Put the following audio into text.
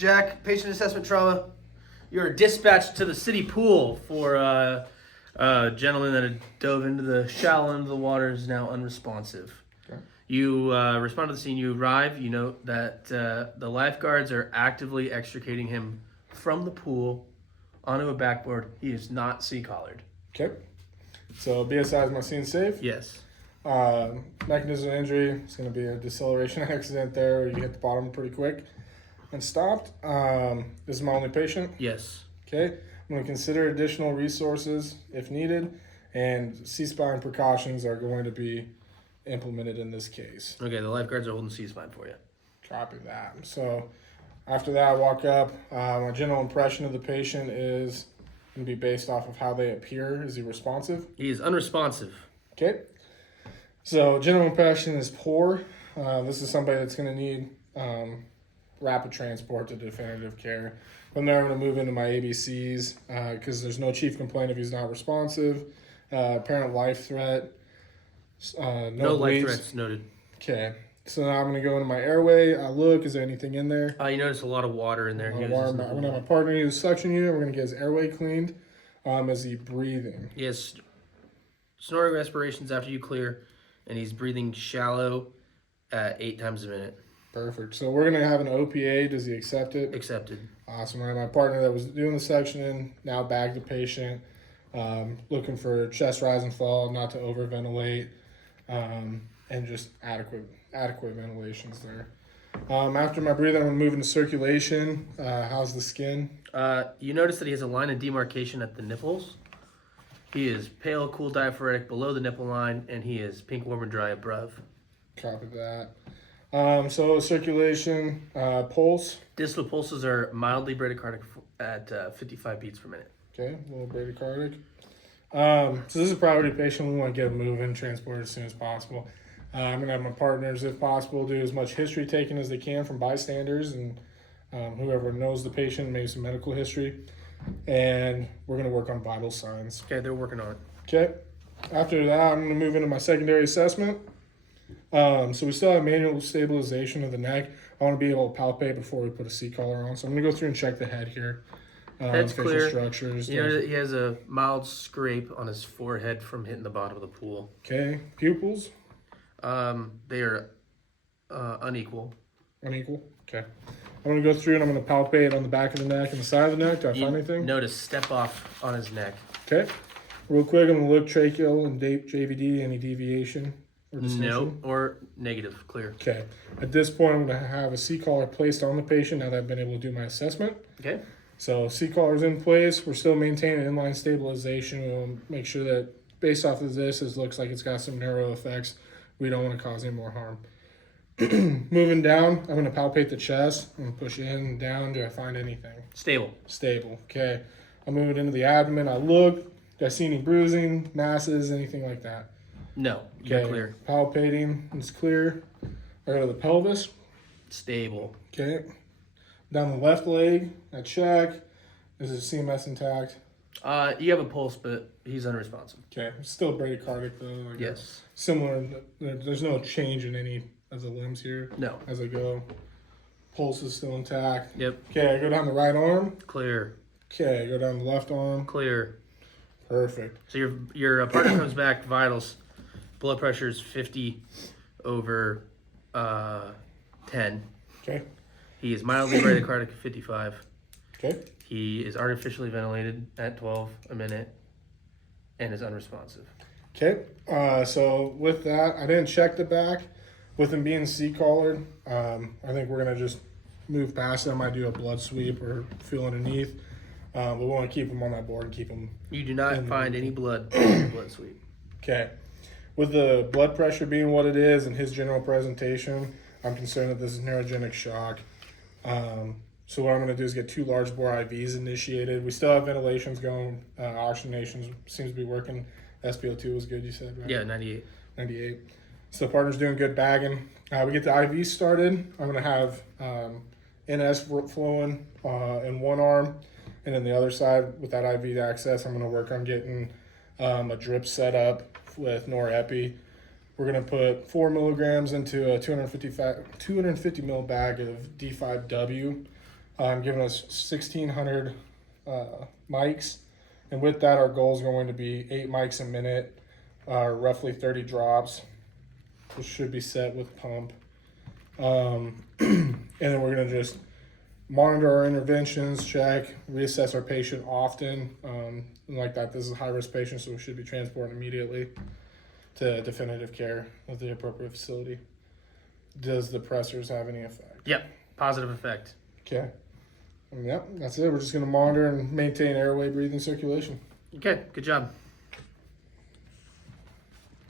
Jack, patient assessment trauma. You're dispatched to the city pool for a gentleman that had dove into the shallow end of the water is now unresponsive. Okay. You respond to the scene. You arrive. You note that the lifeguards are actively extricating him from the pool onto a backboard. He is not sea-collared. Okay. So BSI is my scene safe? Yes. Mechanism of injury is going to be a deceleration accident there. You hit the bottom pretty quick and stopped. This is my only patient? Yes. Okay. I'm going to consider additional resources if needed, and C-spine precautions are going to be implemented in this case. Okay, the lifeguards are holding C-spine for you. Copy that. So after that, I walk up. My general impression of the patient is going to be based off of how they appear. Is he responsive? He is unresponsive. Okay. So general impression is poor. This is somebody that's going to need rapid transport to definitive care. From there, I'm going to move into my ABCs because there's no chief complaint if he's not responsive. Apparent life threat. No life threats noted. Okay. So now I'm going to go into my airway. I look, is there anything in there? You notice a lot of water in there. I'm going to have my partner use a suction unit. We're going to get his airway cleaned. Is he breathing? Yes. Snoring respirations after you clear, and he's breathing shallow at 8 times a minute. Perfect. So we're going to have an OPA. Does he accept it? Accepted. Awesome. My partner that was doing the suctioning now bagged the patient. Looking for chest rise and fall, not to overventilate, and just adequate ventilations there. After my breathing, I'm going to move into circulation. How's the skin? You notice that he has a line of demarcation at the nipples. He is pale, cool, diaphoretic below the nipple line, and he is pink, warm, and dry above. Copy that. So circulation, pulse. Distal pulses are mildly bradycardic at 55 beats per minute. Okay, a little bradycardic. So this is a priority patient. We want to get him moving, transported as soon as possible. I'm going to have my partners, if possible, do as much history taken as they can from bystanders and whoever knows the patient, maybe some medical history. And we're going to work on vital signs. Okay, they're working on it. Okay. After that, I'm going to move into my secondary assessment. So we still have manual stabilization of the neck. I want to be able to palpate before we put a C-collar on. So I'm going to go through and check the head here. Head's facial clear. Structures. You know, he has a mild scrape on his forehead from hitting the bottom of the pool. Okay. Pupils? They are unequal. Unequal? Okay. I'm going to go through and I'm going to palpate on the back of the neck and the side of the neck. Do I find anything? Notice step off on his neck. Okay. Real quick, I'm going to look tracheal and JVD, any deviation or distinction? No, or negative, clear. Okay. At this point, I'm going to have a C-collar placed on the patient now that I've been able to do my assessment. Okay. So C-collar's in place. We're still maintaining inline stabilization. We'll make sure that based off of this, it looks like it's got some neuro effects. We don't want to cause any more harm. Moving down, I'm going to palpate the chest. I'm going to push in and down. Do I find anything? Stable. Stable. Okay. I'm moving into the abdomen. I look. Do I see any bruising, masses, anything like that? No. You're clear. Palpating. It's clear. I go to the pelvis. Stable. Okay. Down the left leg. I check. Is his CMS intact? You have a pulse, but he's unresponsive. Okay. It's still bradycardic though. Like yes. Similar. There's no change in any of the limbs here. No. As I go. Pulse is still intact. Yep. Okay. I go down the right arm. Clear. Okay. I go down the left arm. Clear. Perfect. So your partner comes back, vitals, blood pressure is 50 over 10. Okay. He is mildly bradycardic at 55. Okay. He is artificially ventilated at 12 a minute and is unresponsive. Okay. So with that, I didn't check the back. With him being C-collared, I think we're going to just move past it. I might do a blood sweep or feel underneath. But we want to keep him on that board and keep him. You do not find any blood in the blood sweep. Okay. With the blood pressure being what it is and his general presentation, I'm concerned that this is neurogenic shock. So what I'm going to do is get 2 large bore IVs initiated. We still have ventilations going. Oxygenation seems to be working. SpO2 was good, you said, right? Yeah, 98. 98. So the partner's doing good bagging. We get the IVs started. I'm going to have NS flowing in one arm. And then the other side, with that IV access, I'm going to work on getting a drip set up with norepi. We're going to put 4 milligrams into a 250 ml bag of D5W. giving us 1,600 mics. And with that, our goal is going to be 8 mics a minute, roughly 30 drops, which should be set with pump. And then we're going to just monitor our interventions, check, reassess our patient often. And like that, this is a high-risk patient, so we should be transporting immediately to definitive care at the appropriate facility. Does the pressors have any effect? Yep, positive effect. Okay. Yep, that's it. We're just going to monitor and maintain airway, breathing, circulation. Okay, good job.